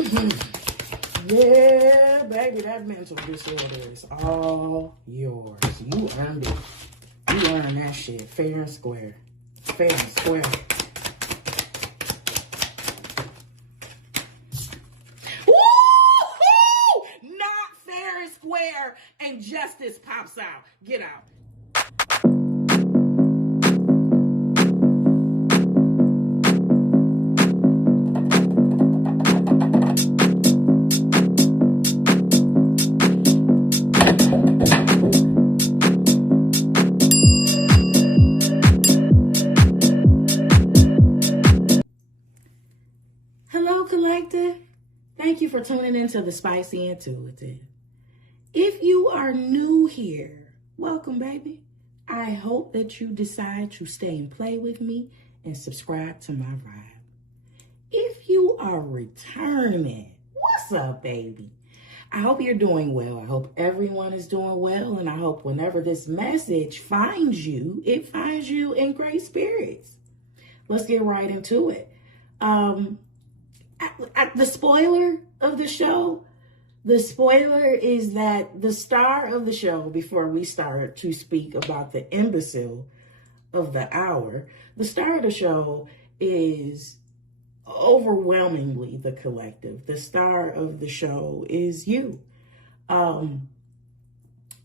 Yeah, baby, that mental disorder is all yours. You earned it. You earned that shit fair and square. Fair and square. Woo-hoo! Not fair and square, and justice pops out. Get out. Hello, collective. Thank you for tuning into the Spicy Intuitive. If you are new here, welcome, baby. I hope that you decide to stay and play with me and subscribe to my vibe. If you are returning, what's up, baby? I hope you're doing well. I hope everyone is doing well, and I hope whenever this message finds you, it finds you in great spirits. Let's get right into it. The spoiler of the show, the spoiler is that the star of the show, before we start to speak about the imbecile of the hour, the star of the show is overwhelmingly the collective. The star of the show is you.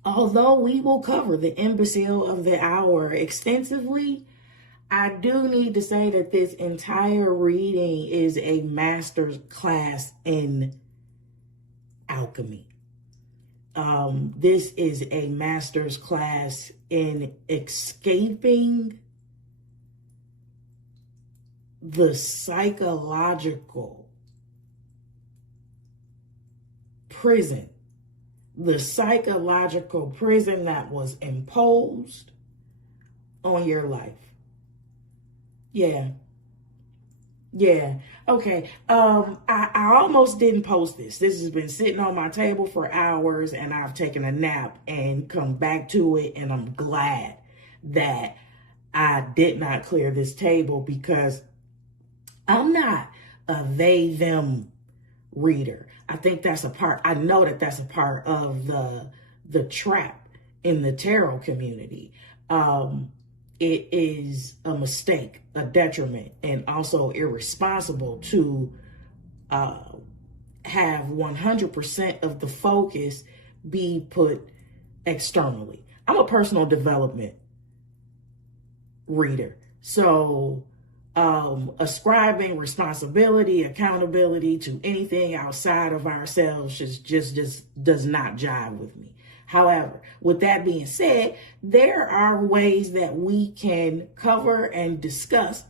Although we will cover the imbecile of the hour extensively, I do need to say that this entire reading is a master's class in alchemy. This is a master's class in escaping the psychological prison, the psychological prison that was imposed on your life. Yeah. Okay. I almost didn't post this. This has been sitting on my table for hours, and I've taken a nap and come back to it. And I'm glad that I did not clear this table, because I'm not a they, them reader. I think that's a part. I know that that's a part of the trap in the tarot community. It is a mistake, a detriment, and also irresponsible to have 100% of the focus be put externally. I'm a personal development reader. So ascribing responsibility, accountability to anything outside of ourselves just does not jive with me. However, with that being said, there are ways that we can cover and discuss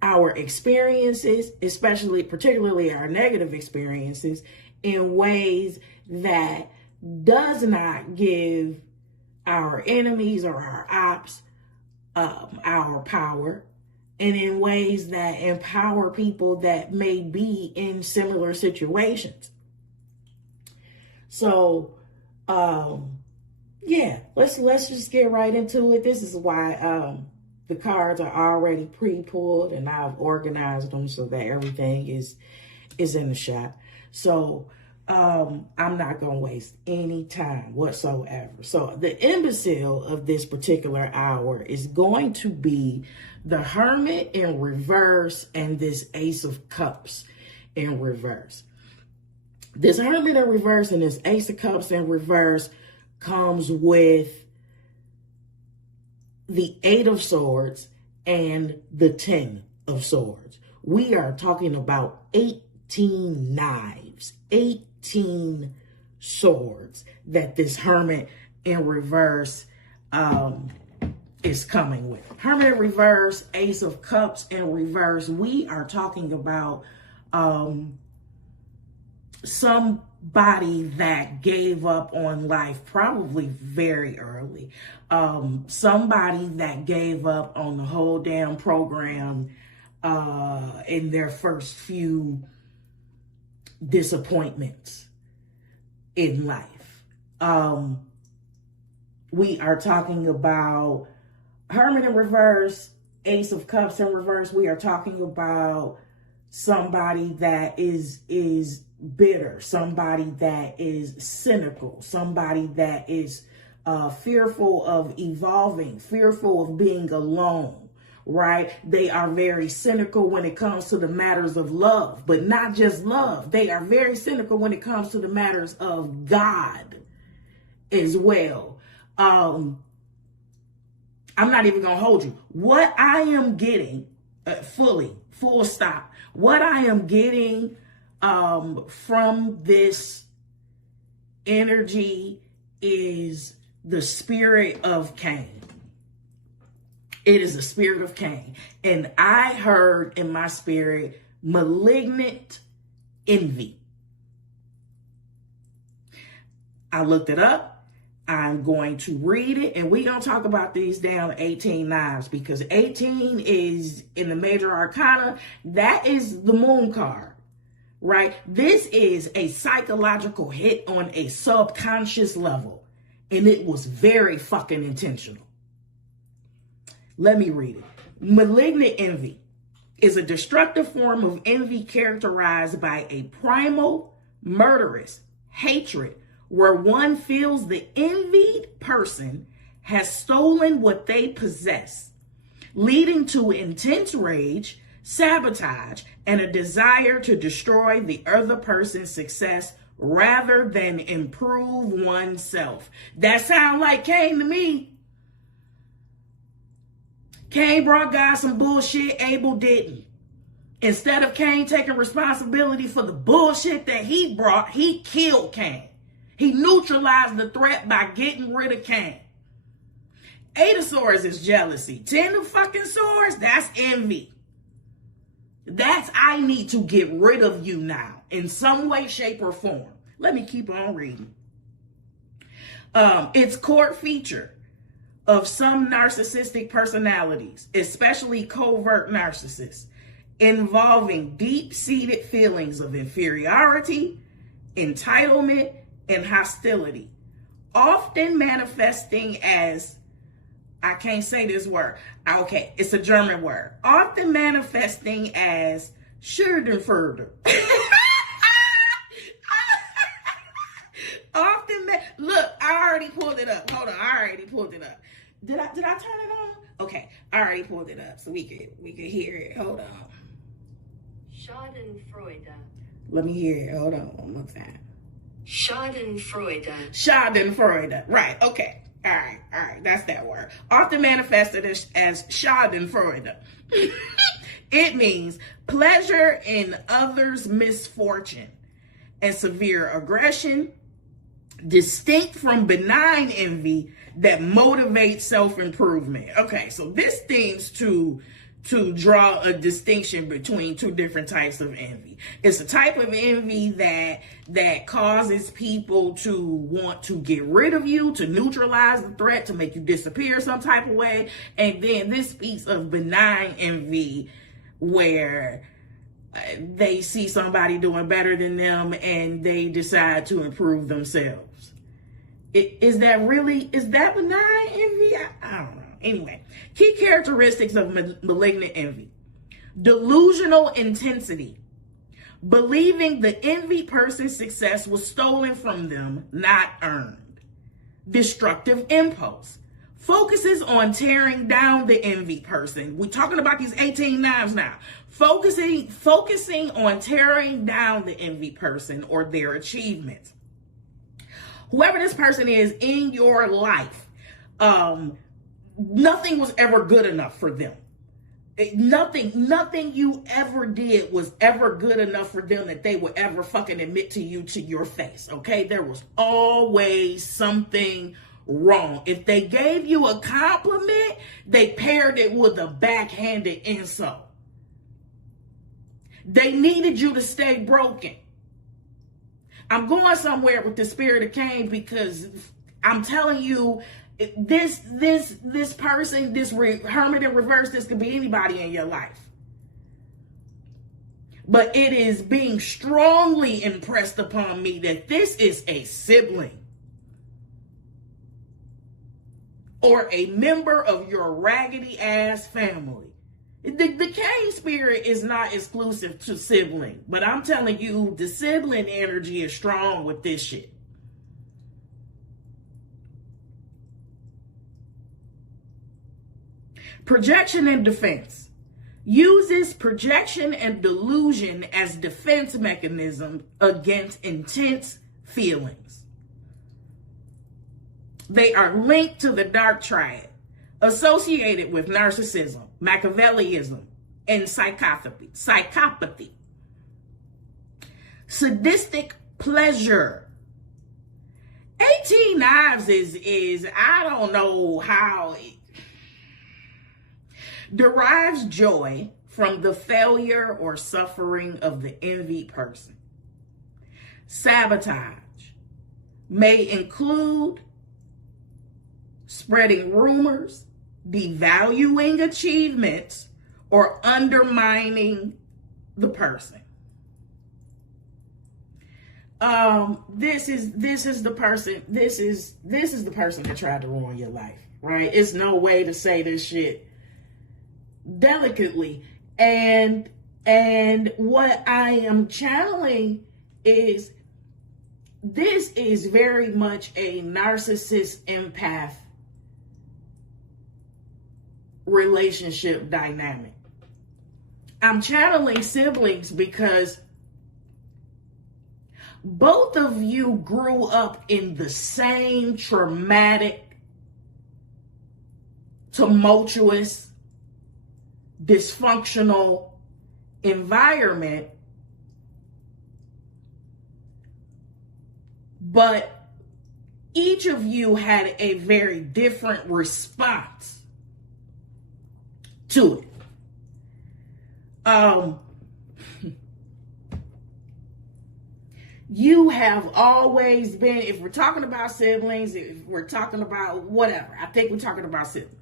our experiences, particularly our negative experiences, in ways that does not give our enemies or our ops our power, and in ways that empower people that may be in similar situations. So, let's just get right into it. This is why the cards are already pre-pulled, and I've organized them so that everything is in the shot. So I'm not going to waste any time whatsoever. So the imbecile of this particular hour is going to be the Hermit in reverse and this Ace of Cups in reverse. This Hermit in reverse and this Ace of Cups in reverse comes with the 8 of Swords and the 10 of Swords. We are talking about 18 knives, 18 swords that this Hermit in reverse is coming with. Hermit in reverse, Ace of Cups in reverse. We are talking about somebody that gave up on life probably very early. Somebody that gave up on the whole damn program in their first few disappointments in life. We are talking about Hermit in reverse, Ace of Cups in reverse. We are talking about somebody that is bitter, somebody that is cynical, somebody that is fearful of evolving, fearful of being alone, right? They are very cynical when it comes to the matters of love, but not just love. They are very cynical when it comes to the matters of God as well. I'm not even going to hold you. What I am getting full stop, what I am getting from this energy is the spirit of Cain. It is the spirit of Cain. And I heard in my spirit, malignant envy. I looked it up. I'm going to read it, and we're going to talk about these down 18 knives, because 18 is in the major arcana. That is the moon card, right? This is a psychological hit on a subconscious level, and it was very fucking intentional. Let me read it. Malignant envy is a destructive form of envy characterized by a primal, murderous hatred where one feels the envied person has stolen what they possess, leading to intense rage, sabotage, and a desire to destroy the other person's success rather than improve oneself. That sounds like Cain to me. Cain brought God some bullshit, Abel didn't. Instead of Cain taking responsibility for the bullshit that he brought, he killed Cain. He neutralized the threat by getting rid of Cain. 8 of Swords is jealousy. 10 of fucking Swords, that's envy. That's, I need to get rid of you now in some way, shape, or form. Let me keep on reading. It's core feature of some narcissistic personalities, especially covert narcissists, involving deep-seated feelings of inferiority, entitlement, and hostility, often manifesting as, I can't say this word. Okay, it's a German word. Often manifesting as Schadenfreude. Look, I already pulled it up. Hold on, I already pulled it up. Did I turn it on? Okay, I already pulled it up so we could hear it. Hold on. Schadenfreude. Let me hear it. Hold on one more time. Schadenfreude. Schadenfreude. Right. Okay. All right. That's that word. Often manifested as Schadenfreude. It means pleasure in others' misfortune and severe aggression, distinct from benign envy that motivates self-improvement. Okay, so this seems to draw a distinction between two different types of envy. It's a type of envy that causes people to want to get rid of you, to neutralize the threat, to make you disappear some type of way. And then this speaks of benign envy, where they see somebody doing better than them and they decide to improve themselves. Is that benign envy? I don't know. Anyway, key characteristics of malignant envy: delusional intensity, believing the envy person's success was stolen from them, not earned; destructive impulse, focuses on tearing down the envy person. We're talking about these 18 knives now. Focusing on tearing down the envy person or their achievements. Whoever this person is in your life, nothing was ever good enough for them. Nothing you ever did was ever good enough for them that they would ever fucking admit to you to your face. Okay? There was always something wrong. If they gave you a compliment, they paired it with a backhanded insult. They needed you to stay broken. I'm going somewhere with the spirit of Cain because I'm telling you, this person, this hermit in reverse, this could be anybody in your life. But it is being strongly impressed upon me that this is a sibling or a member of your raggedy ass family. The Cain spirit is not exclusive to sibling, but I'm telling you, the sibling energy is strong with this shit. Projection and defense. Uses projection and delusion as defense mechanism against intense feelings. They are linked to the dark triad, associated with narcissism, Machiavellianism, and psychopathy. Sadistic pleasure. 18 Knives is I don't know how it derives joy from the failure or suffering of the envied person. Sabotage may include spreading rumors, devaluing achievements, or undermining the person. This is the person that tried to ruin your life, right? It's no way to say this shit delicately. And what I am channeling is this is very much a narcissist empath relationship dynamic. I'm channeling siblings because both of you grew up in the same traumatic, tumultuous, dysfunctional environment, but each of you had a very different response to it. You have always been, if we're talking about siblings, if we're talking about whatever, I think we're talking about siblings.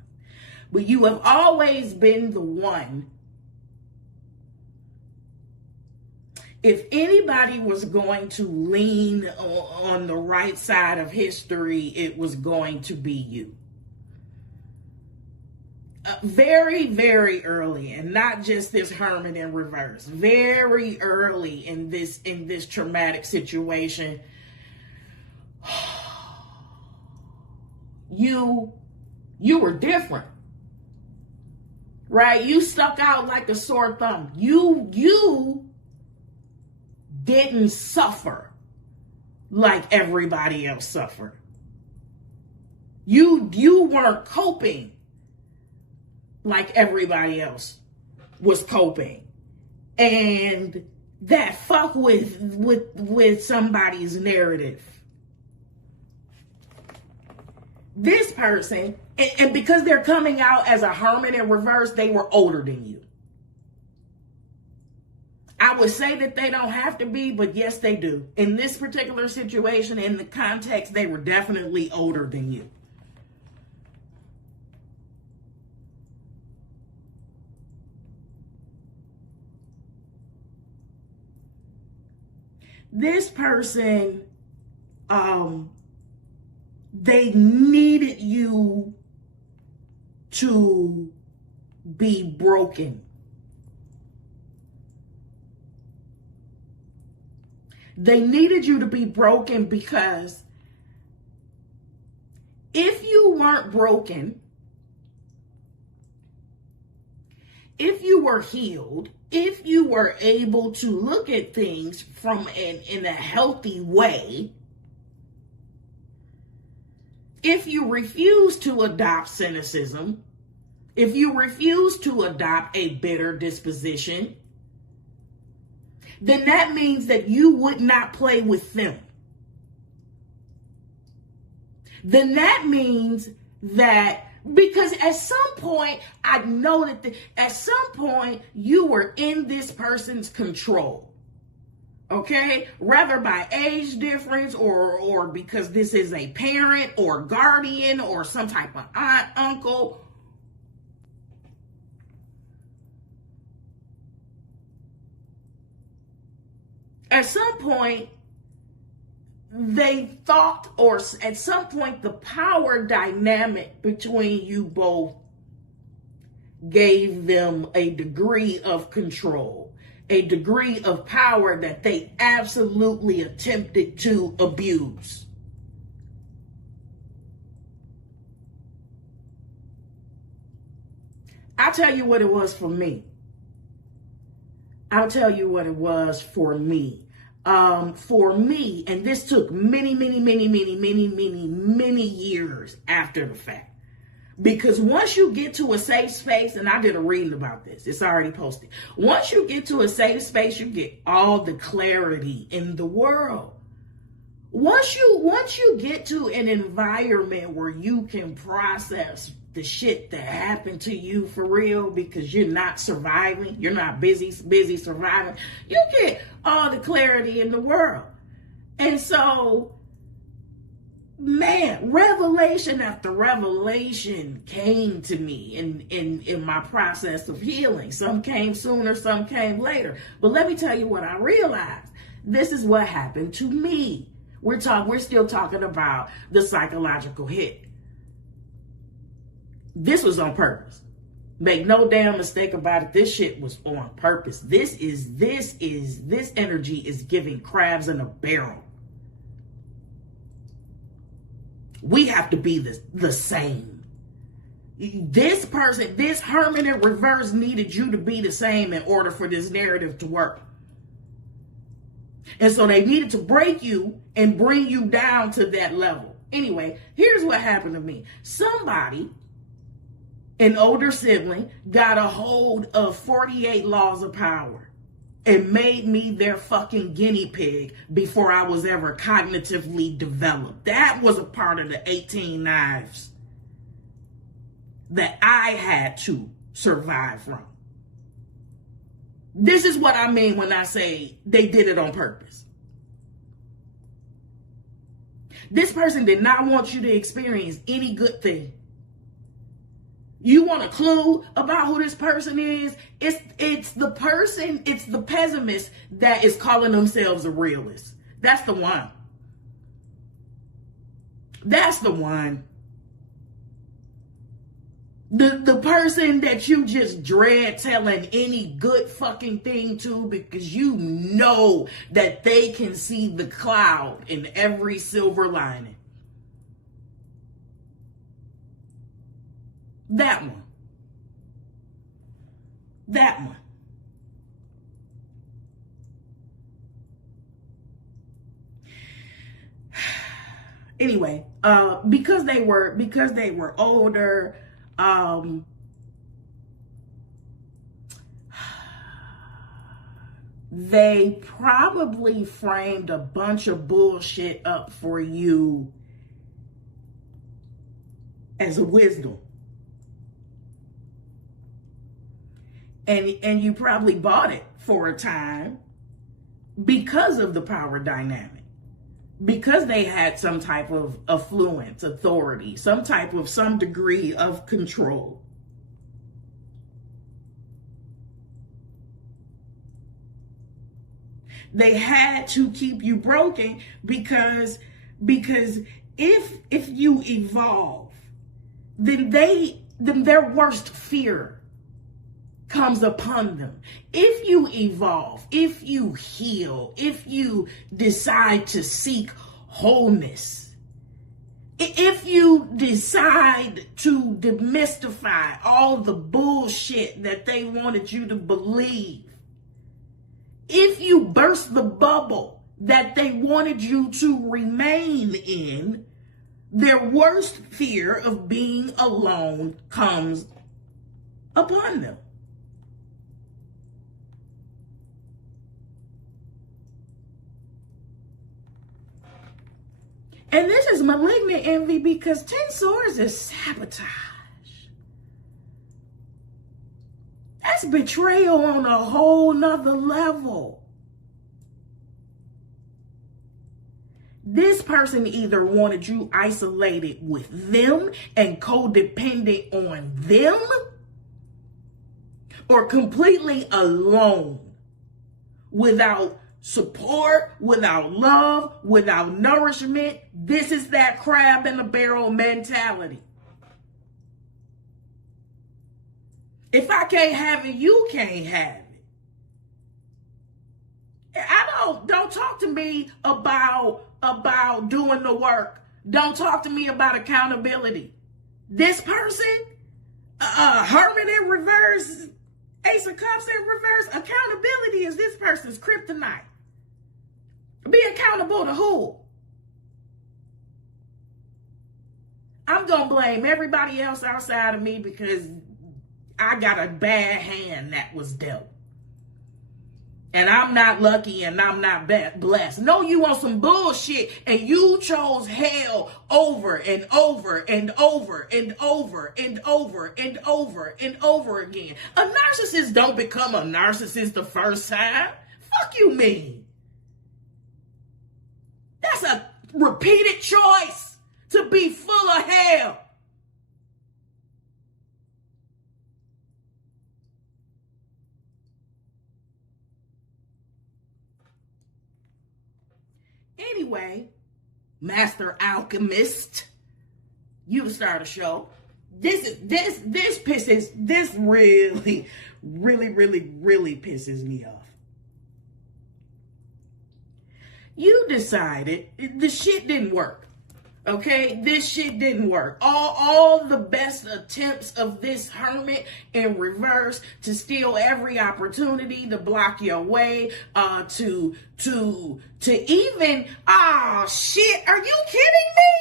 But you have always been the one. If anybody was going to lean on the right side of history, it was going to be you. Very, very early, and not just this hermit in reverse. Very early in this traumatic situation, you were different. Right? You stuck out like a sore thumb. You didn't suffer like everybody else suffered. You weren't coping like everybody else was coping. And that fuck with somebody's narrative. This person, and because they're coming out as a hermit in reverse, they were older than you. I would say that they don't have to be, but yes, they do. In this particular situation, in the context, they were definitely older than you. This person, they needed you to be broken. They needed you to be broken because if you weren't broken, if you were healed, if you were able to look at things in a healthy way, if you refuse to adopt cynicism, if you refuse to adopt a bitter disposition, then that means that you would not play with them. Then that means that, because at some point, I know that at some point you were in this person's control. Okay? Rather by age difference or because this is a parent or guardian or some type of aunt, uncle. At some point, they thought, or at some point, the power dynamic between you both gave them a degree of control, a degree of power that they absolutely attempted to abuse. I'll tell you what it was for me. I'll tell you what it was for me. For me, and this took many years after the fact. Because once you get to a safe space, and I did a reading about this, it's already posted. Once you get to a safe space, you get all the clarity in the world. Once you get to an environment where you can process the shit that happened to you for real, because you're not surviving, you're not busy surviving, you get all the clarity in the world. And so, man, revelation after revelation came to me in my process of healing. Some came sooner, some came later. But let me tell you what I realized. This is what happened to me. We're still talking about the psychological hit. This was on purpose. Make no damn mistake about it. This shit was on purpose. This energy is giving crabs in a barrel. We have to be the same. This person, this Herman in reverse needed you to be the same in order for this narrative to work. And so they needed to break you and bring you down to that level. Anyway, here's what happened to me. Somebody, an older sibling, got a hold of 48 laws of power and made me their fucking guinea pig before I was ever cognitively developed. That was a part of the 18 knives that I had to survive from. This is what I mean when I say they did it on purpose. This person did not want you to experience any good thing. You want a clue about who this person is? It's the person, it's the pessimist that is calling themselves a realist. That's the one. That's the one. The person that you just dread telling any good fucking thing to because you know that they can see the cloud in every silver lining. That one. That one. Anyway, because they were older, they probably framed a bunch of bullshit up for you as a wisdom. And you probably bought it for a time because of the power dynamic. Because they had some type of affluence, authority, some degree of control. They had to keep you broken because if you evolve, then their worst fear comes upon them. If you evolve, if you heal, if you decide to seek wholeness, if you decide to demystify all the bullshit that they wanted you to believe, if you burst the bubble that they wanted you to remain in, their worst fear of being alone comes upon them. And this is malignant envy because 10 swords is sabotage. That's betrayal on a whole nother level. This person either wanted you isolated with them and codependent on them, or completely alone without support, without love, without nourishment. This is that crab in the barrel mentality. If I can't have it, you can't have it. Don't talk to me about doing the work. Don't talk to me about accountability. This person, Hermit in reverse, Ace of Cups in reverse, accountability is this person's kryptonite. Be accountable to who? I'm going to blame everybody else outside of me because I got a bad hand that was dealt. And I'm not lucky and I'm not blessed. No, you want some bullshit and you chose hell over and over and over and over and over and over and over again. A narcissist don't become a narcissist the first time. Fuck you mean? That's a repeated choice to be full of hell. Anyway, Master Alchemist, you start a show. This really pisses me off. You decided the shit didn't work. Okay, this shit didn't work. All the best attempts of this hermit in reverse to steal every opportunity, to block your way, to even, oh shit, are you kidding me?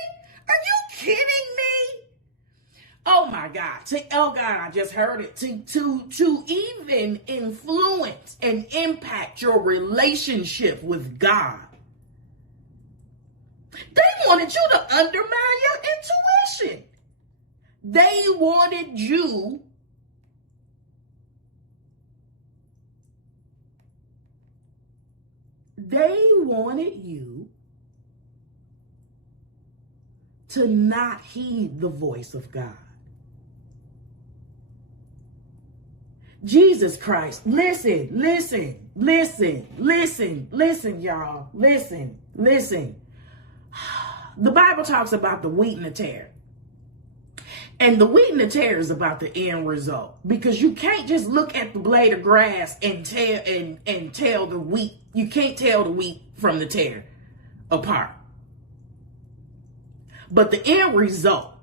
Are you kidding me? Oh my God, oh God, I just heard it. To even influence and impact your relationship with God. They wanted you to undermine your intuition. They wanted you to not heed the voice of God. Jesus Christ, listen, y'all. Listen. The Bible talks about the wheat and the tare. And the wheat and the tare is about the end result. Because you can't just look at the blade of grass and tell the wheat. You can't tell the wheat from the tare apart. But the end result,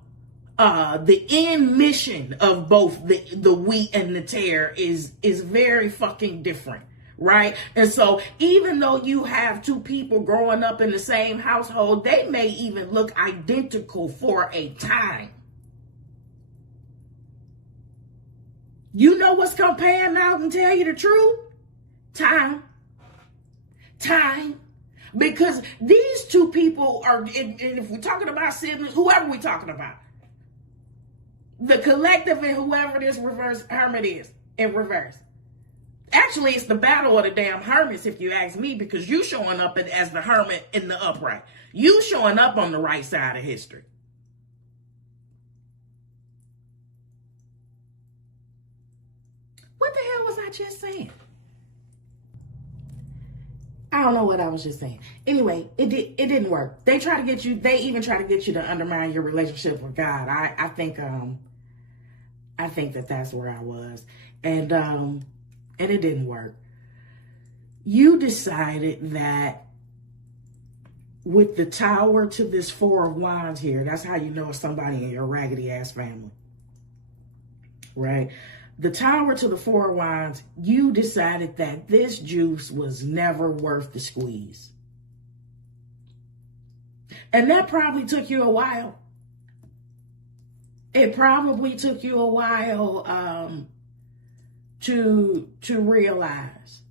the end mission of both the wheat and the tare is very fucking different. Right? And so even though you have two people growing up in the same household, they may even look identical for a time. You know what's going to pan out and tell you the truth? Time. Because these two people are, and if we're talking about siblings, whoever we're talking about, the collective and whoever this reverse hermit is in reverse. Actually, it's the battle of the damn hermits, if you ask me, because you showing up as the hermit in the upright. You showing up on the right side of history. What the hell was I just saying? I don't know what I was just saying. Anyway, it didn't work. They even try to get you to undermine your relationship with God. I think that's where I was. And it didn't work. You decided that with the Tower to this Four of Wands here, that's how you know it's somebody in your raggedy ass family. Right? The Tower to the Four of Wands, you decided that this juice was never worth the squeeze. And that probably took you a while. It probably took you a while to realize,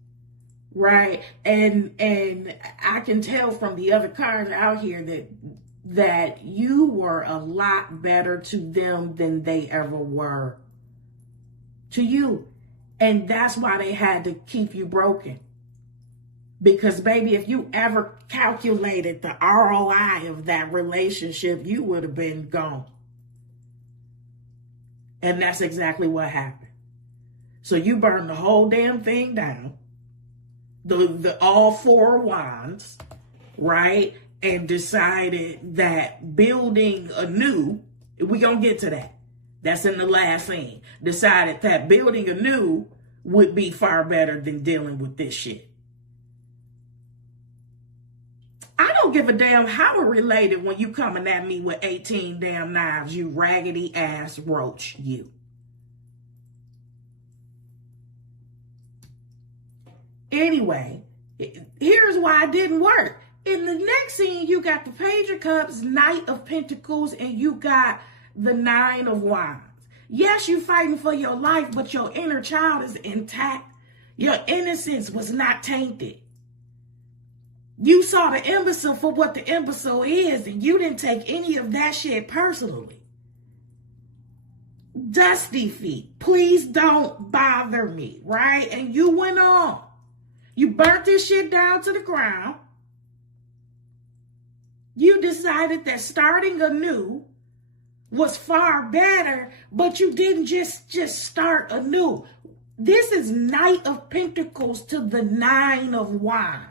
right? And I can tell from the other cards out here that you were a lot better to them than they ever were to you. And that's why they had to keep you broken. Because baby, if you ever calculated the ROI of that relationship, you would have been gone. And that's exactly what happened. So you burned the whole damn thing down, the all four wands, right? And decided that building anew, we're going to get to that. That's in the last scene. Decided that building anew would be far better than dealing with this shit. I don't give a damn how we're related when you coming at me with 18 damn knives, you raggedy ass roach, you. Anyway, here's why it didn't work. In the next scene, you got the Page of Cups, Knight of Pentacles, and you got the Nine of Wands. Yes, you're fighting for your life, but your inner child is intact. Your innocence was not tainted. You saw the imbecile for what the imbecile is, and you didn't take any of that shit personally. Dusty feet, please don't bother me, right? And you went on. You burnt this shit down to the ground. You decided that starting anew was far better, but you didn't just start anew. This is Knight of Pentacles to the Nine of Wands,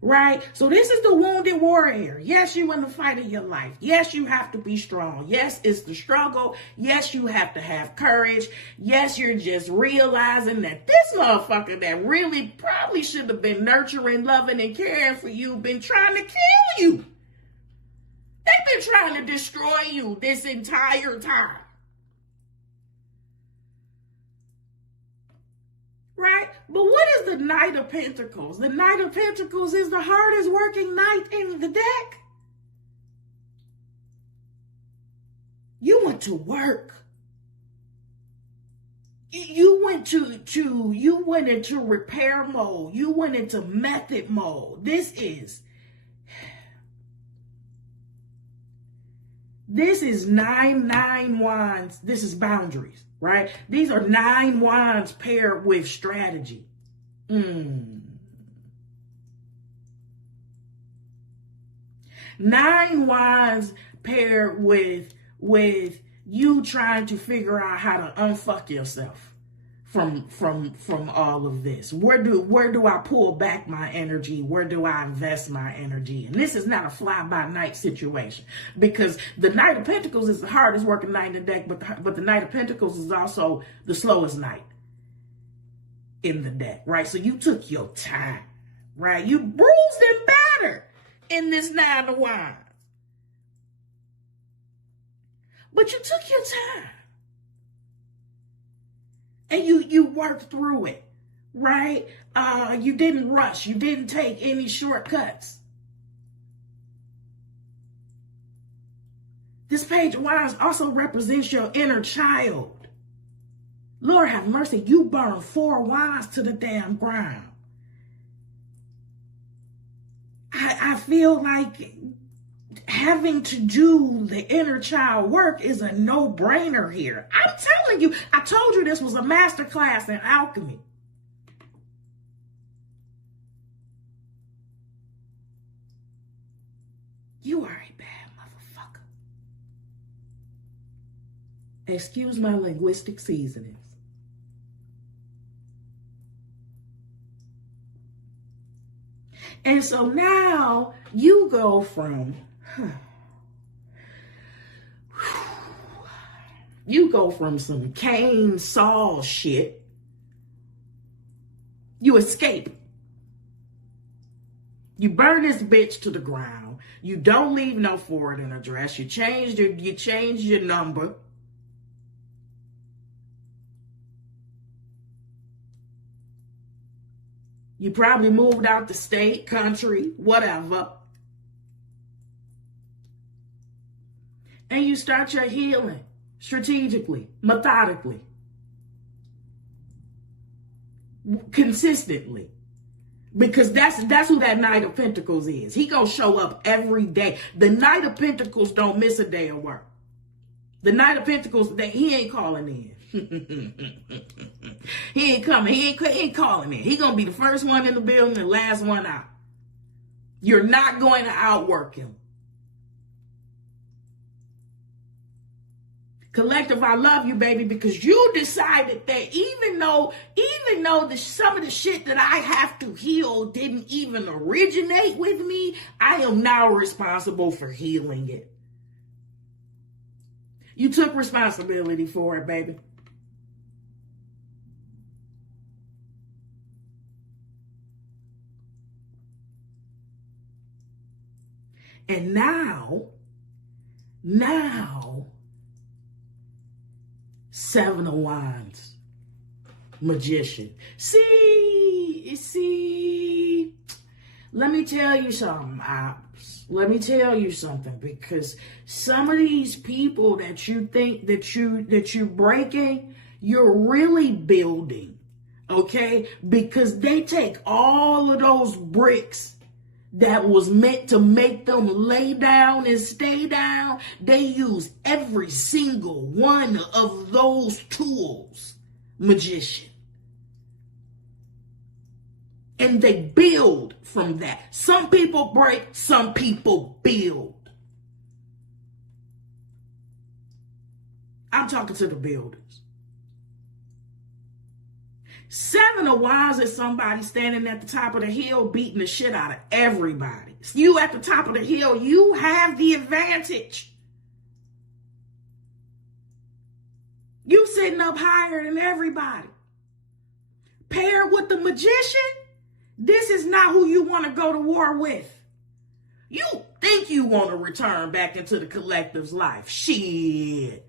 right? So this is the wounded warrior. Yes, you in the fight of your life. Yes, you have to be strong. Yes, it's the struggle. Yes, you have to have courage. Yes, you're just realizing that this motherfucker that really probably should have been nurturing, loving, and caring for you been trying to kill you. They've been trying to destroy you this entire time. Right? But what is the Knight of Pentacles? The Knight of Pentacles is the hardest working knight in the deck. You went to work. You went into repair mode. You went into method mode. This is 9 wands. This is boundaries, right? These are 9 wands paired with strategy. 9 wands paired with you trying to figure out how to unfuck yourself from all of this. Where do I pull back my energy? Where do I invest my energy? And this is not a fly-by-night situation, because the Knight of Pentacles is the hardest working knight in the deck, but the Knight of Pentacles is also the slowest knight in the deck, right? So you took your time, right? You bruised and battered in this Nine of Wands, but you took your time. And you worked through it, right? You didn't rush. You didn't take any shortcuts. This Page of Wands also represents your inner child. Lord have mercy, you burned 4 wands to the damn ground. I feel like having to do the inner child work is a no-brainer here. I'm telling you, I told you this was a masterclass in alchemy. You are a bad motherfucker. Excuse my linguistic seasonings. And so now you go from some Cain Saul shit. You escape. You burn this bitch to the ground. You don't leave no forwarding address. You changed your number. You probably moved out the state, country, whatever. And you start your healing strategically, methodically, consistently. Because that's who that Knight of Pentacles is. He gonna show up every day. The Knight of Pentacles don't miss a day of work. The Knight of Pentacles, he ain't calling in. He ain't coming. He ain't calling in. He gonna be the first one in the building and the last one out. You're not going to outwork him. Collective, I love you, baby, because you decided that even though some of the shit that I have to heal didn't even originate with me, I am now responsible for healing it. You took responsibility for it, baby. And now, Seven of Wands, Magician. See, let me tell you something, Ops. Let me tell you something, because some of these people that you think that you're breaking, you're really building, okay? Because they take all of those bricks that was meant to make them lay down and stay down. They use every single one of those tools, Magician. And they build from that. Some people break, some people build. I'm talking to the builders. Seven of Wands is somebody standing at the top of the hill beating the shit out of everybody. You at the top of the hill, you have the advantage. You sitting up higher than everybody. Paired with the Magician, this is not who you want to go to war with. You think you want to return back into the collective's life. Shit.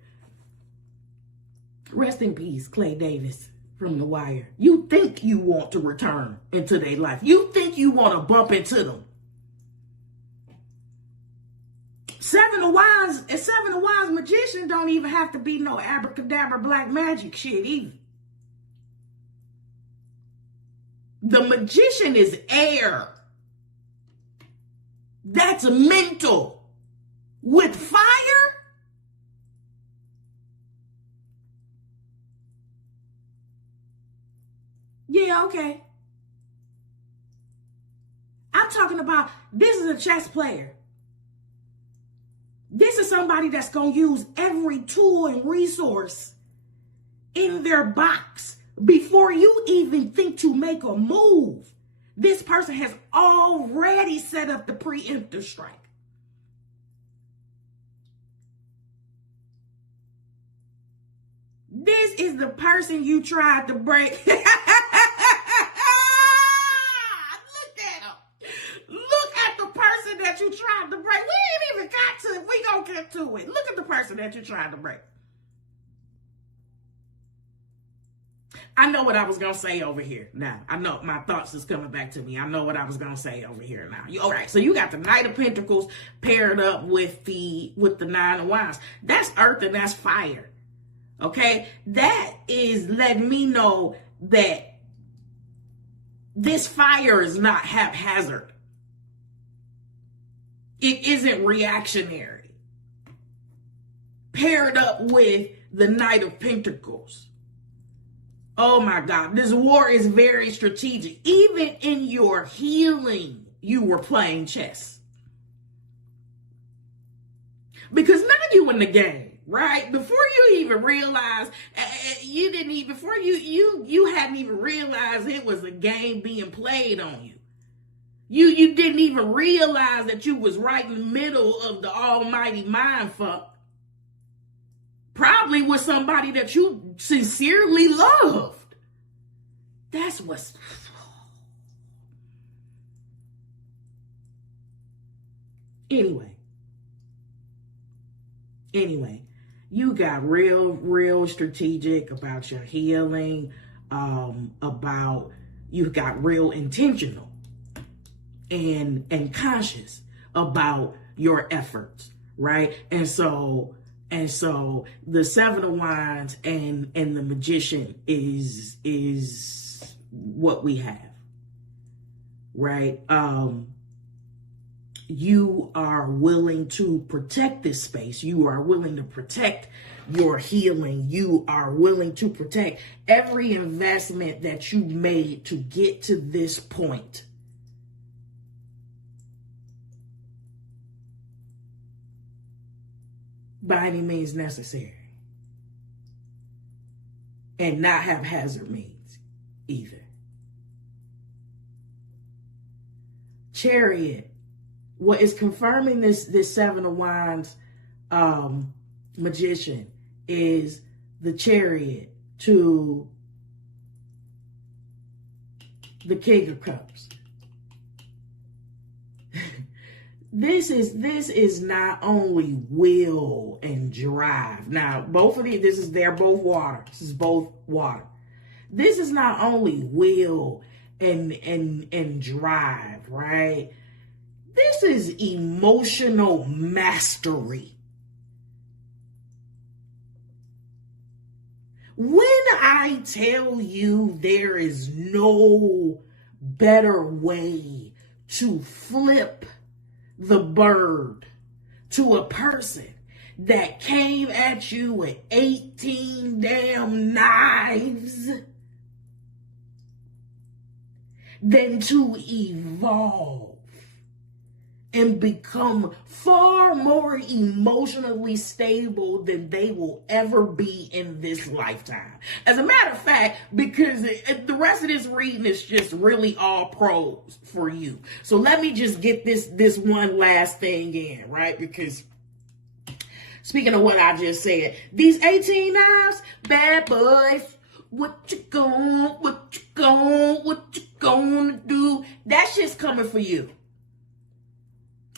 Rest in peace, Clay Davis from The Wire. You think you want to return into their life. You think you want to bump into them. Seven of Wands Magician don't even have to be no abracadabra black magic shit either. The Magician is air. That's mental. With fire? Yeah, okay. I'm talking about, this is a chess player. This is somebody that's going to use every tool and resource in their box before you even think to make a move. This person has already set up the preemptive strike. This is the person you tried to break. Look at him. Look at the person that you tried to break. We ain't even got to it. We gonna get to it. Look at the person that you tried to break. I know what I was going to say over here now. I know my thoughts is coming back to me. I know what I was going to say over here now. All right, so you got the Knight of Pentacles paired up with the Nine of Wands. That's earth and that's fire. Okay? That is letting me know that this fire is not haphazard. It isn't reactionary. Paired up with the Knight of Pentacles. Oh my God, this war is very strategic. Even in your healing, you were playing chess. Because now you in the game, right? Before you even realized, you hadn't even realized it was a game being played on you. You didn't even realize that you was right in the middle of the almighty mindfuck. Probably with somebody that you sincerely loved. That's what's... Anyway, you got real strategic about your healing, you got real intentional and conscious about your efforts, right? And so the Seven of Wands and the Magician is what we have, right? You are willing to protect this space. You are willing to protect your healing. You are willing to protect every investment that you made to get to this point. By any means necessary. And not haphazard means either. Chariot. What is confirming this Seven of Wands Magician is the chariot to the King of Cups. This is not only will and drive. Now, both of these, they're both water. This is both water. This is not only will and drive, right? This is emotional mastery. When I tell you there is no better way to flip the bird to a person that came at you with 18 damn knives than to evolve and become far more emotionally stable than they will ever be in this lifetime. As a matter of fact, because the rest of this reading is just really all prose for you. So let me just get this one last thing in, right? Because speaking of what I just said, these 18 knives, bad boys, what you gonna do? That shit's coming for you.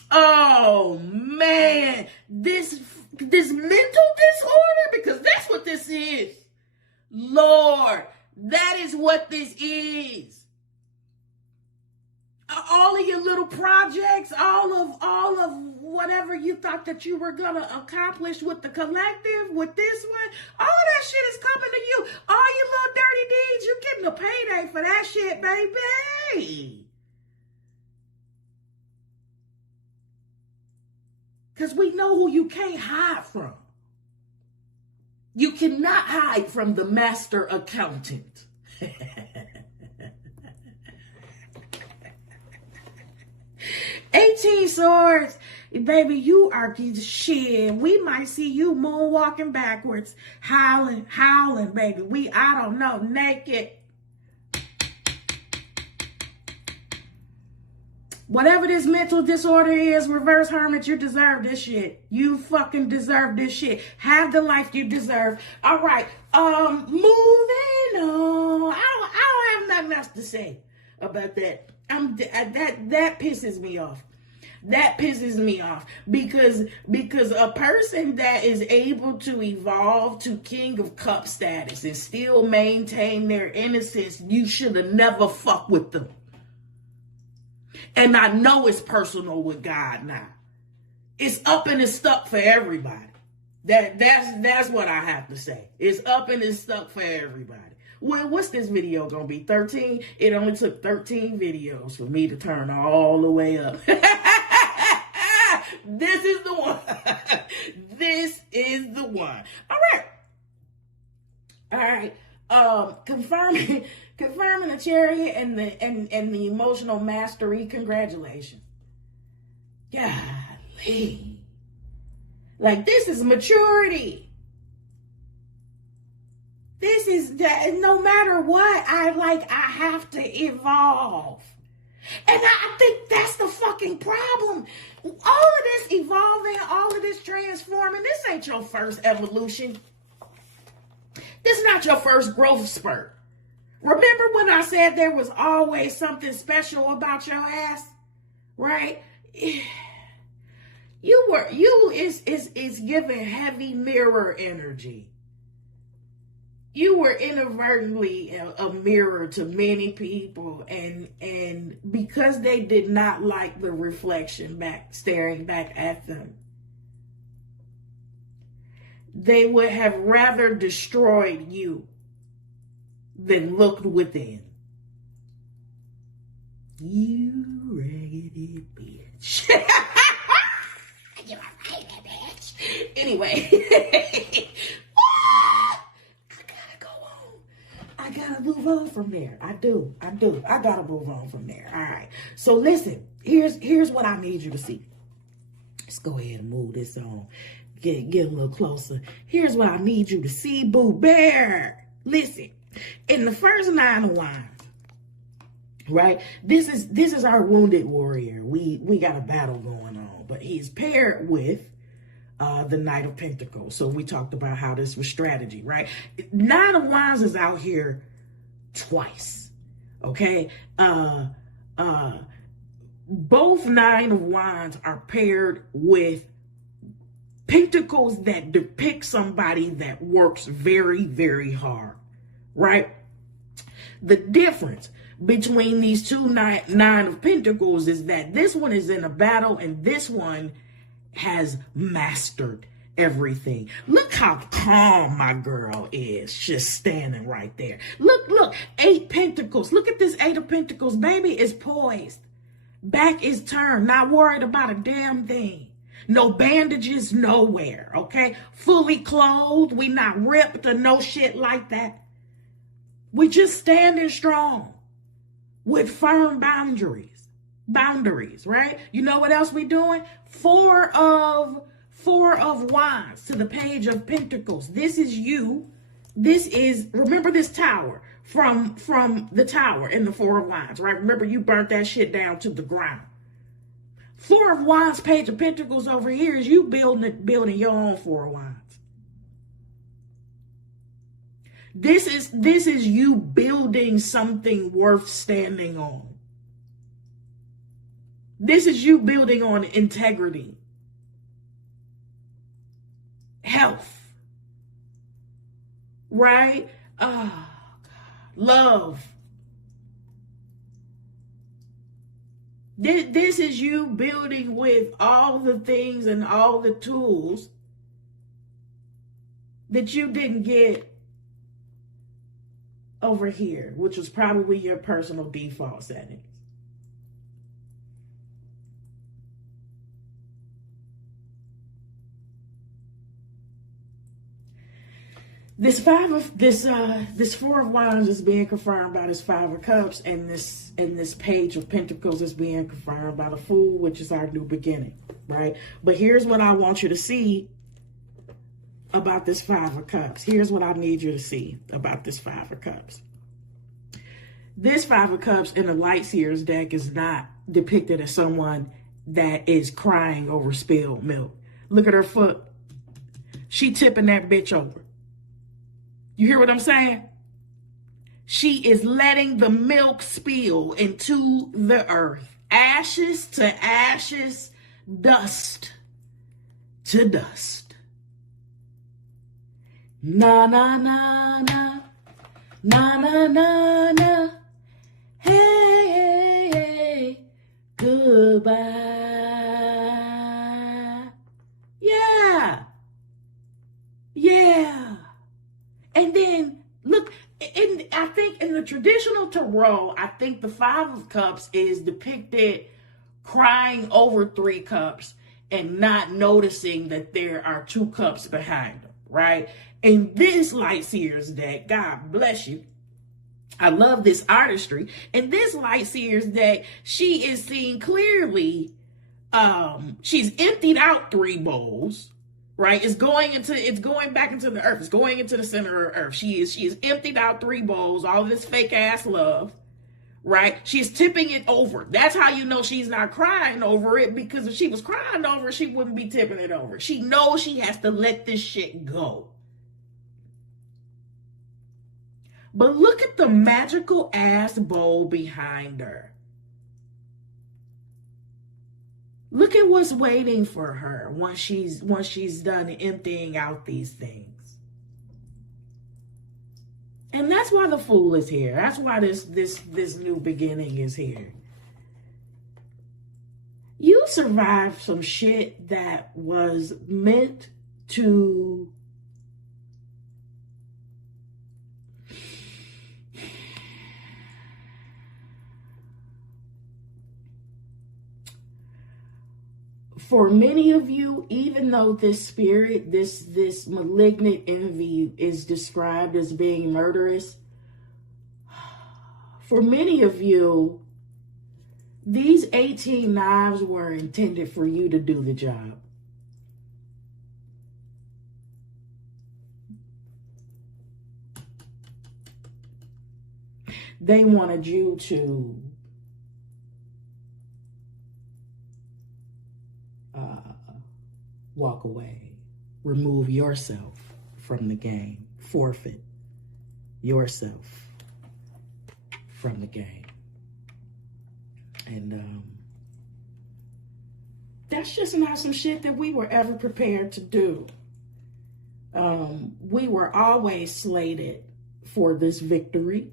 Oh man, this mental disorder, because that's what this is. Lord, that is what this is. All of your little projects, all of whatever you thought that you were gonna accomplish with the collective, with this one, all of that shit is coming to you. All your little dirty deeds, you getting a payday for that shit, baby. Because we know who you can't hide from. You cannot hide from the master accountant. 18 swords. Baby, you are shit. We might see you moonwalking backwards. Howling, baby. I don't know, naked. Whatever this mental disorder is, reverse hermit, you deserve this shit. You fucking deserve this shit. Have the life you deserve. All right. Moving on. I don't have nothing else to say about that. That pisses me off. That pisses me off because a person that is able to evolve to King of Cup status and still maintain their innocence, you should have never fucked with them. And I know it's personal with God now. It's up and it's stuck for everybody. That's what I have to say. It's up and it's stuck for everybody. Well, what's this video gonna be? 13? It only took 13 videos for me to turn all the way up. This is the one. This is the one. All right. Confirming the chariot and the emotional mastery. Congratulations. Golly. Like, this is maturity. This is no matter what, I have to evolve. And I think that's the fucking problem. All of this evolving, all of this transforming, this ain't your first evolution. This is not your first growth spurt. Remember when I said there was always something special about your ass? Right? It's giving heavy mirror energy. You were inadvertently a mirror to many people, and because they did not like the reflection staring back at them, they would have rather destroyed you than looked within. You raggedy bitch. You a raggedy bitch. Anyway. I gotta move on from there. I do. I gotta move on from there. All right. So listen, here's what I need you to see. Let's go ahead and move this on. Get a little closer. Here's what I need you to see, Boo Bear. Listen, in the first 9 of Wands, right? This is our wounded warrior. We got a battle going on, but he's paired with the Knight of Pentacles. So we talked about how this was strategy, right? Nine of Wands is out here twice, okay? Both Nine of Wands are paired with Pentacles that depict somebody that works very, very hard, right? The difference between these two nine of Pentacles is that this one is in a battle and this one has mastered everything. Look how calm my girl is, just standing right there. Look, Eight Pentacles. Look at this Eight of Pentacles. Baby is poised. Back is turned, not worried about a damn thing. No bandages nowhere, okay? Fully clothed. We not ripped or no shit like that. We just standing strong with firm boundaries, right? You know what else we doing? Four of Wands to the Page of Pentacles. This is you. This is, remember this tower from the tower in the Four of Wands, right? Remember you burnt that shit down to the ground. Four of Wands, Page of Pentacles over here is you building your own Four of Wands. This is you building something worth standing on. This is you building on integrity, health, right? Love. This is you building with all the things and all the tools that you didn't get over here, which was probably your personal default settings. This Four of Wands is being confirmed by this Five of Cups, and this Page of Pentacles is being confirmed by the Fool, which is our new beginning, right? But here's what I want you to see about this Five of Cups. Here's what I need you to see about this Five of Cups. This Five of Cups in the Light Seers deck is not depicted as someone that is crying over spilled milk. Look at her foot. She tipping that bitch over. You hear what I'm saying? She is letting the milk spill into the earth. Ashes to ashes, dust to dust. Na na na na, na na na na. Hey, hey, hey, goodbye. Yeah. Yeah. And then, look, I think in the traditional tarot, I think the Five of Cups is depicted crying over three cups and not noticing that there are two cups behind them, right? In this Light Seers deck, God bless you, I love this artistry. In this Light Seers deck, she is seeing clearly, she's emptied out three bowls. Right? It's going back into the earth. It's going into the center of earth. She is emptied out three bowls, all this fake ass love, right? She's tipping it over. That's how you know she's not crying over it, because if she was crying over it, she wouldn't be tipping it over. She knows she has to let this shit go. But look at the magical ass bowl behind her. Look at what's waiting for her once she's done emptying out these things. And that's why the Fool is here. That's why this new beginning is here. You survived some shit that was meant to for many of you, even though this spirit, this malignant envy is described as being murderous, for many of you, these 18 knives were intended for you to do the job. They wanted you to walk away. Remove yourself from the game. Forfeit yourself from the game. And that's just not some shit that we were ever prepared to do. We were always slated for this victory.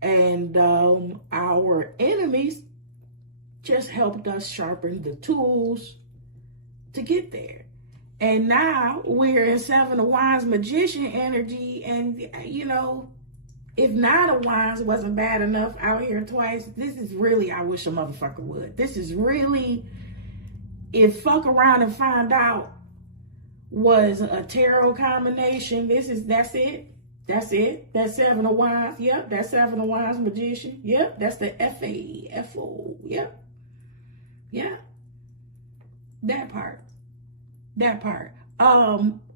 And our enemies just helped us sharpen the tools to get there. And now we're in Seven of Wands magician energy. And, you know, if Nine of Wands wasn't bad enough out here twice, this is really, I wish a motherfucker would. This is really, if fuck around and find out was a tarot combination, that's it. That's it. That's Seven of Wands. Yep. That's Seven of Wands magician. Yep. That's the FAFO. Yep. Yeah. That part.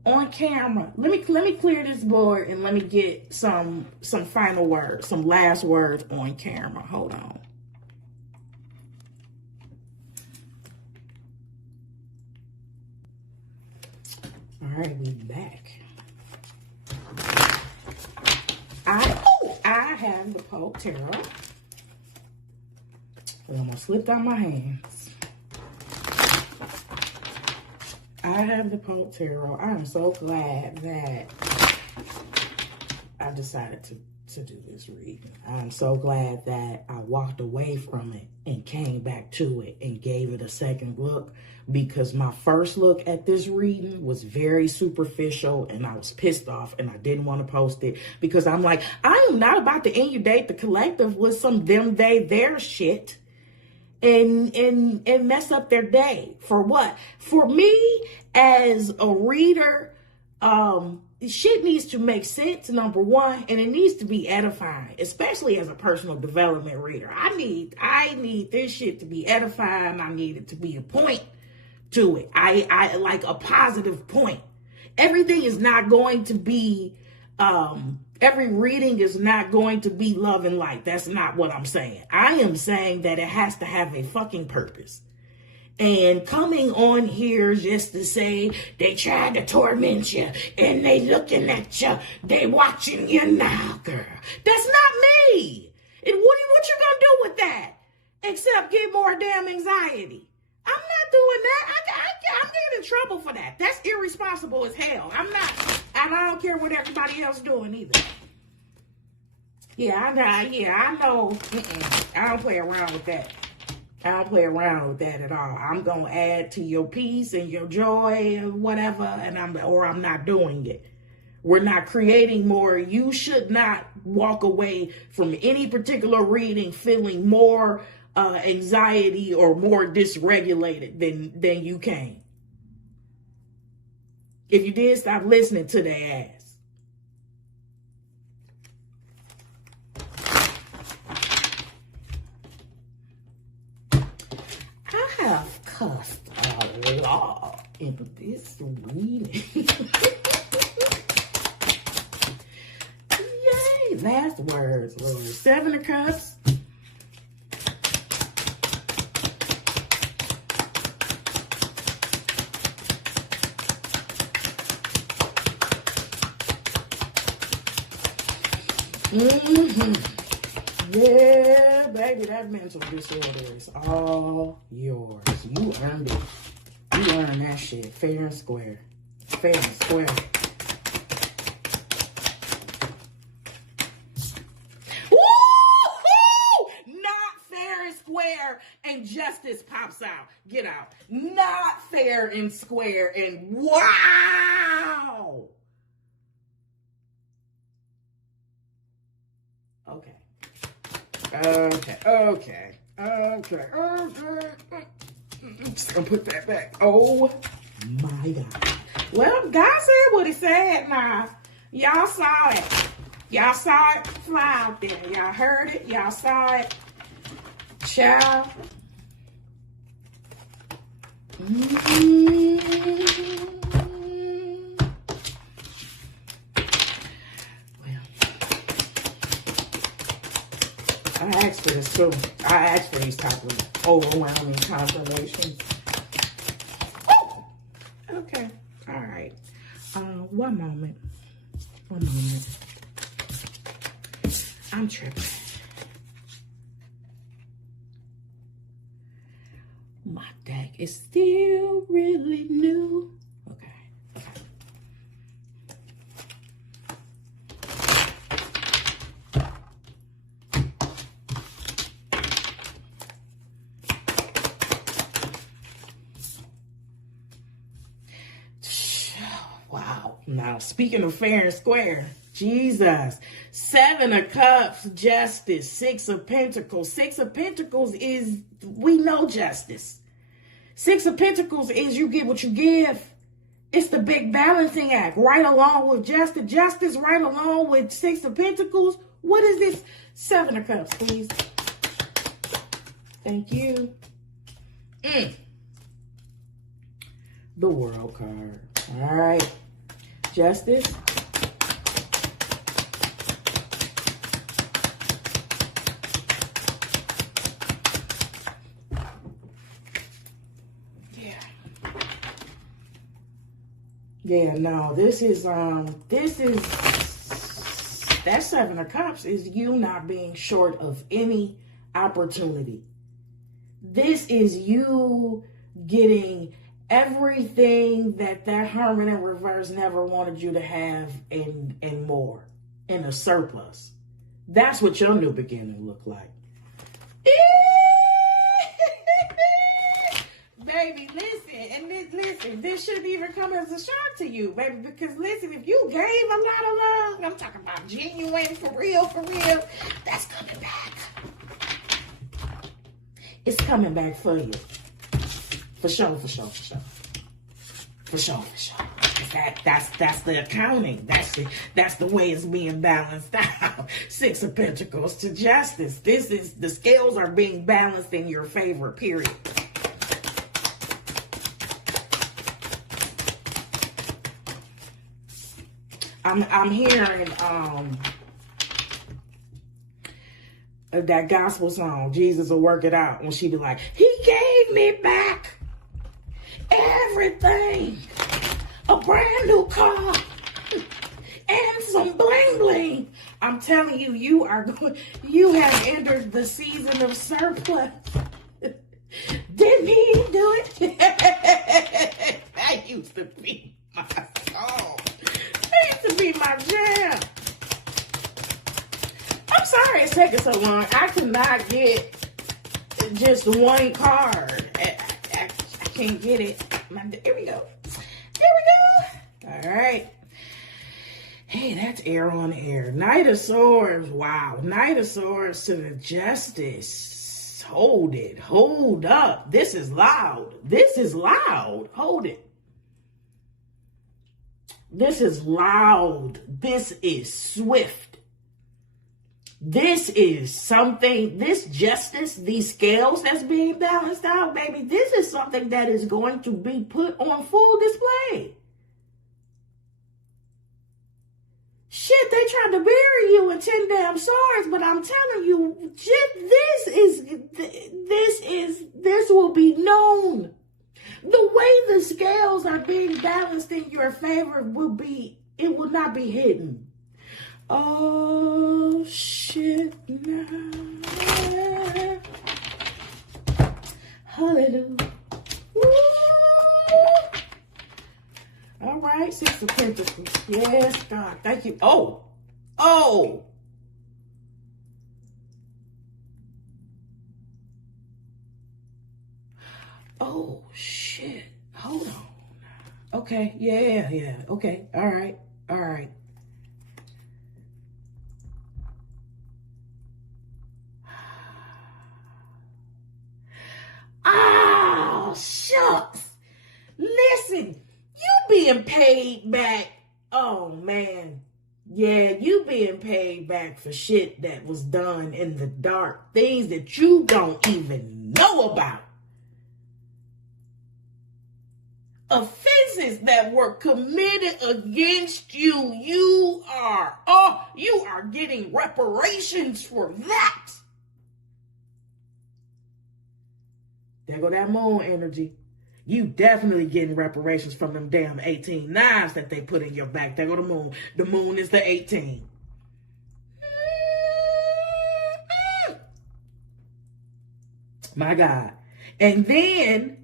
On camera. Let me clear this board and let me get some final words, some last words on camera. Hold on. All right, we back. I have the Pope Tarot. It almost slipped out my hands. I have the Pope Tarot. I am so glad that I decided to do this reading. I'm so glad that I walked away from it and came back to it and gave it a second look, because my first look at this reading was very superficial and I was pissed off and I didn't want to post it, because I'm like, I am not about to inundate the collective with some them, they, their shit and mess up their day. For what? For me as a reader, shit needs to make sense, number one, and it needs to be edifying, especially as a personal development reader. I need this shit to be edifying. I need it to be a point to it. I like a positive point. Everything is not going to be, every reading is not going to be love and light. That's not what I'm saying. I am saying that it has to have a fucking purpose. And coming on here just to say they tried to torment you and they looking at you, they watching you now, girl. That's not me. And what you gonna do with that? Except get more damn anxiety. I'm not doing that. I'm getting in trouble for that. That's irresponsible as hell. I'm not. And I don't care what everybody else doing either. I know. I don't play around with that. I don't play around with that at all. I'm going to add to your peace and your joy or whatever, and I'm not doing it. We're not creating more. You should not walk away from any particular reading feeling more anxiety or more dysregulated than you came. If you did, stop listening to their ass. I have cussed a lot in this reading. Yay! Last words, Lord. Seven of Cups. Yeah, baby, that mental disorder is all yours. You earned it. You earned that shit fair and square. Fair and square. Woo-hoo! Not fair and square and justice pops out. Get out. Not fair and square and wow! Okay. I'm just gonna put that back. Oh my God. Well, God said what he said now. Y'all saw it. Y'all saw it fly out there. Y'all heard it. Y'all saw it. Child. I asked for this too. I asked for these type of overwhelming confirmations. One moment. One moment. I'm tripping. My deck is still really new. Okay. Wow. Now, speaking of fair and square, Jesus. 7 of Cups, justice. 6 of Pentacles. 6 of Pentacles is, we know justice. 6 of Pentacles is you get what you give. It's the big balancing act. Right along with justice. Justice right along with 6 of Pentacles. What is this? 7 of Cups, please. Thank you. The World card. All right. Justice. Yeah, no, this is, that 7 of Cups is you not being short of any opportunity. This is you getting everything that Hermit in reverse never wanted you to have and more, in a surplus. That's what your new beginning look like. Baby, listen, and listen, this shouldn't even come as a shock to you, baby, because listen, if you gave a lot of love, I'm talking about genuine, for real, that's coming back. It's coming back for you. For sure. That's the accounting. That's the way it's being balanced out. 6 of Pentacles to justice. This is, the scales are being balanced in your favor, period. I'm hearing that gospel song, Jesus Will Work It Out, when she be like, He gave me back everything, a brand new car and some bling bling. I'm telling you, you have entered the season of surplus. Didn't he do it? That used to be my song. That used to be my jam. I'm sorry it's taking so long. I cannot get just one card. I can't get it. Here we go. All right. Hey, that's air on air. Knight of Swords. Wow. Knight of Swords to the justice. Hold it. Hold up. This is loud. Hold it. This is loud. This is swift. This is something, this justice, these scales that's being balanced out, baby, this is something that is going to be put on full display. Shit, they tried to bury you in 10 damn swords, but I'm telling you, this will be known. The way the scales are being balanced in your favor it will not be hidden. Oh, shit. Nah. Hallelujah. Woo. All right, 6 of Pentacles. Yes, God. Thank you. Oh. Oh, shit. Hold on. Okay. Yeah. Okay. All right. Oh, shucks. Listen, you being paid back. Oh, man. Yeah, you being paid back for shit that was done in the dark. Things that you don't even know about. Offenses that were committed against you. You are getting reparations for that. There go that moon energy. You definitely getting reparations from them damn 18 knives that they put in your back. There go the moon. The moon is the 18. My God. And then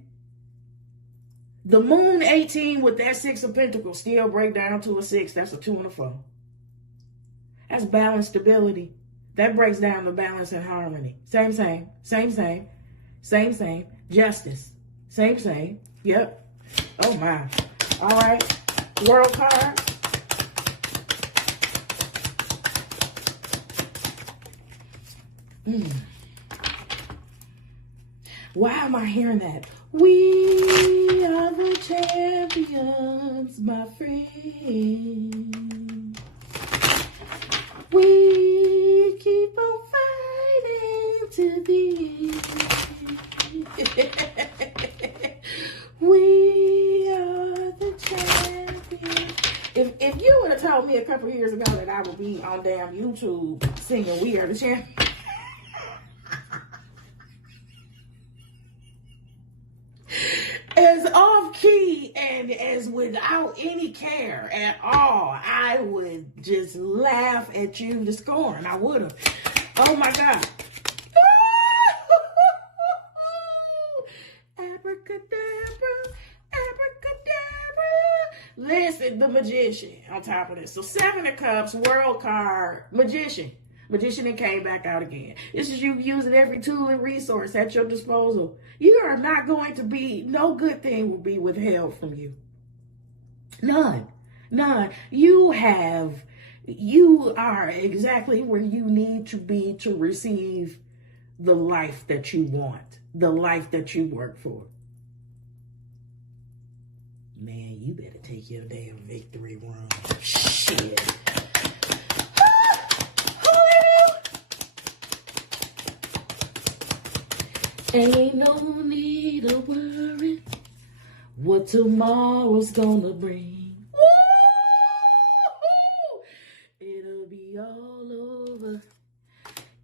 the moon 18 with that 6 of pentacles still break down to a 6. That's a 2 and a 4. That's balance, stability. That breaks down to balance and harmony. Same. Justice. Same. Yep. Oh my. All right. World card. Why am I hearing that? We are the champions, my friend. We keep on fighting to the end. We are the champions. If you would have told me a couple years ago that I would be on damn YouTube singing We Are the Champions, as off key and as without any care at all, I would just laugh at you to scorn. I would have. Oh my God. Abracadabra, abracadabra. Listen, the magician on top of this. So 7 of Cups, world card, magician. Magician and came back out again. This is you using every tool and resource at your disposal. You are not going to be, no good thing will be withheld from you. None. You are exactly where you need to be to receive the life that you want, the life that you work for. Man, you better take your damn victory run. Shit. Ain't no need of worry what tomorrow's gonna bring. Woo-hoo! It'll be all over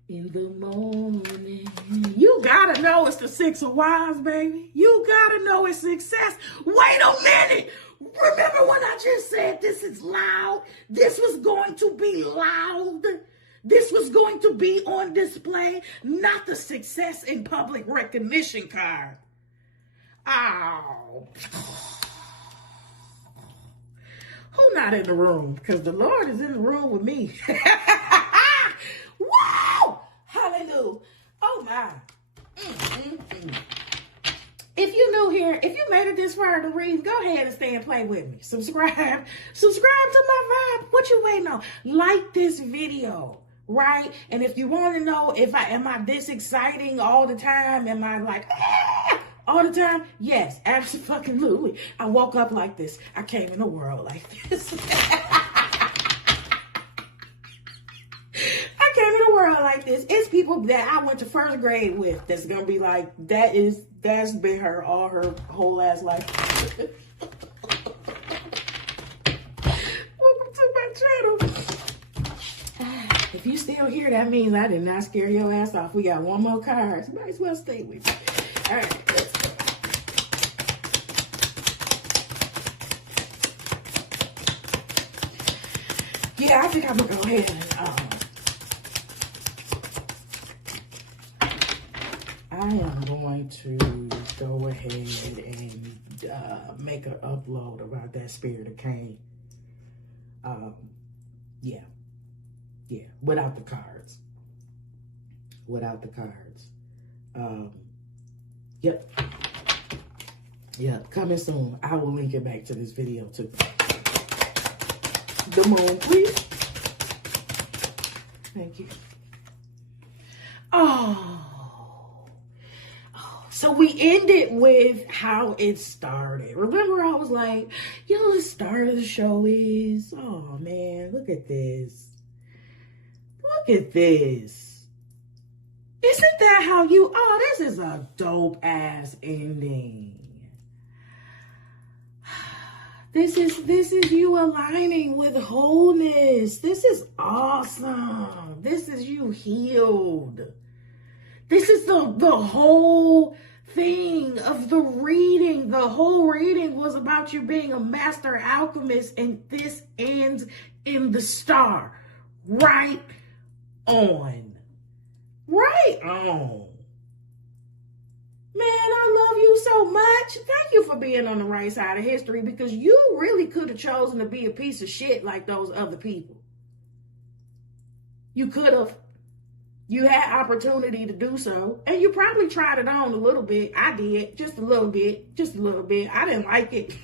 in the morning. You gotta know it's the 6 of Wands, baby. You gotta know it's success. Wait a minute. Remember when I just said this is loud? This was going to be loud. This was going to be on display, not the success in public recognition card. Oh. Who not in the room? Because the Lord is in the room with me. Wow! Hallelujah. Oh my. If you're new here, if you made it this far to read, go ahead and stay and play with me. Subscribe to my vibe. What you waiting on? Like this video. Right? And if you want to know if am I this exciting all the time? Am I like all the time? Yes, absolutely. I woke up like this. I came in the world like this. I came in the world like this. It's people that I went to first grade with that's gonna be like, that's been her all her whole ass life. Welcome to my channel. If you still here, that means I did not scare your ass off. We got one more card. So might as well stay with me. All right, let's go. Yeah, I think I'm going to go ahead and I am going to go ahead and make an upload about that spirit of Cain. Yeah, without the cards. Yep. Yeah, coming soon. I will link it back to this video too. The moon, please. Thank you. So we ended with how it started. Remember, I was like, the start of the show is, oh man, look at this. Look at this. Isn't that how this is a dope ass ending. This is you aligning with wholeness. This is awesome. This is you healed. This is the whole thing of the reading. The whole reading was about you being a master alchemist, and this ends in the star. Right on. Right on. Man, I love you so much. Thank you for being on the right side of history, because you really could have chosen to be a piece of shit like those other people. You could have. You had opportunity to do so, and you probably tried it on a little bit. I did, just a little bit, just a little bit. I didn't like it.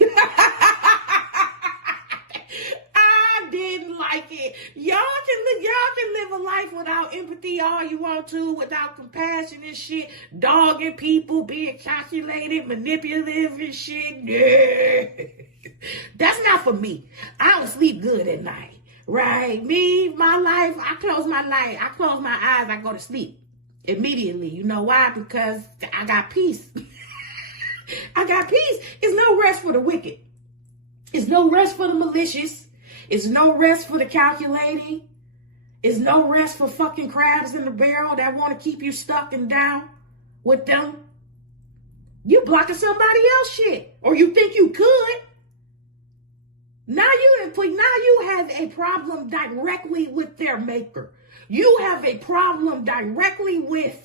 I didn't like it. Y'all can live a life without empathy all you want to, without compassion and shit, dogging people, being calculated, manipulative and shit. Yeah. That's not for me. I don't sleep good at night. Right? Me, my life, I close my eyes, I go to sleep immediately. You know why? Because I got peace. I got peace. It's no rest for the wicked. It's no rest for the malicious. It's no rest for the calculating. It's no rest for fucking crabs in the barrel that want to keep you stuck and down with them. You blocking somebody else shit. Or you think you could. Now you have a problem directly with their maker. You have a problem directly with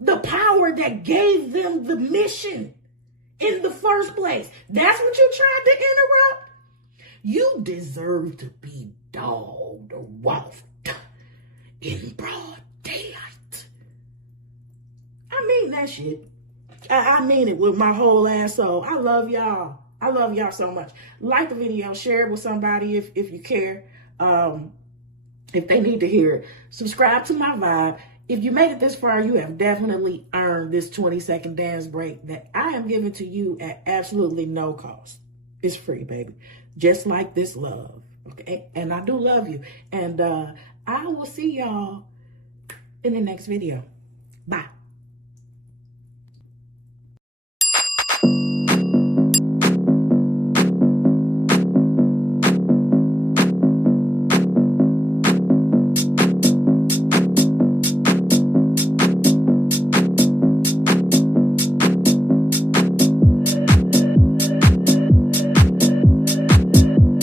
the power that gave them the mission in the first place. That's what you tried to interrupt? You deserve to be dogged or wolfed in broad daylight. I mean that shit. I mean it with my whole ass soul. I love y'all. I love y'all so much. Like the video, share it with somebody if you care, if they need to hear it. Subscribe to my vibe. If you made it this far, you have definitely earned this 20-second dance break that I am giving to you at absolutely no cost. It's free, baby. Just like this love. Okay? And I do love you. And I will see y'all in the next video. Bye.